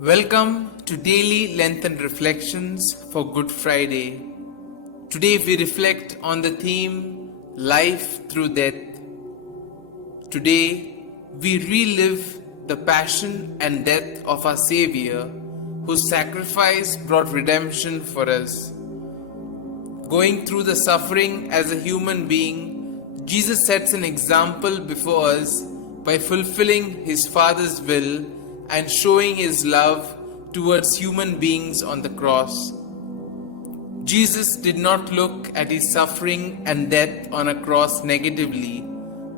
Welcome to Daily Lenten Reflections for Good Friday. Today we reflect on the theme Life Through Death. Today we relive the passion and death of our Xavier, whose sacrifice brought redemption for us. Going through the suffering as a human being, Jesus sets an example before us by fulfilling his Father's will and showing his love towards human beings on the cross. Jesus did not look at his suffering and death on a cross negatively,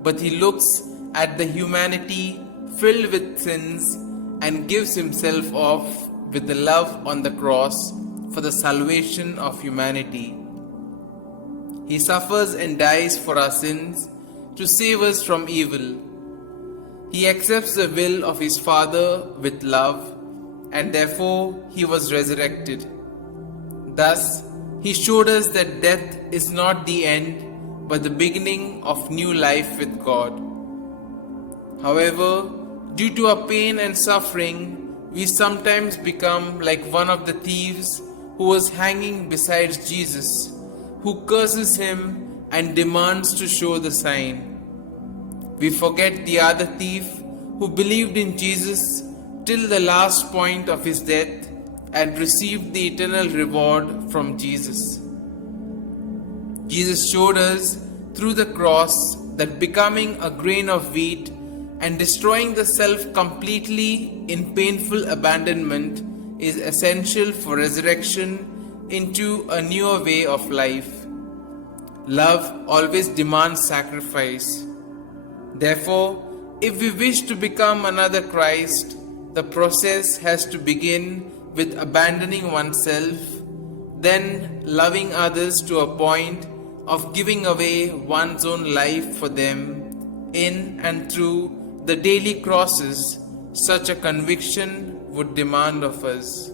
but he looks at the humanity filled with sins and gives himself off with the love on the cross for the salvation of humanity. He suffers and dies for our sins to save us from evil. He accepts the will of his Father with love, and therefore he was resurrected. Thus, he showed us that death is not the end, but the beginning of new life with God. However, due to our pain and suffering, we sometimes become like one of the thieves who was hanging beside Jesus, who curses him and demands to show the sign. We forget the other thief who believed in Jesus till the last point of his death and received the eternal reward from Jesus. Jesus showed us through the cross that becoming a grain of wheat and destroying the self completely in painful abandonment is essential for resurrection into a newer way of life. Love always demands sacrifice. Therefore, if we wish to become another Christ, the process has to begin with abandoning oneself, then loving others to a point of giving away one's own life for them in and through the daily crosses such a conviction would demand of us.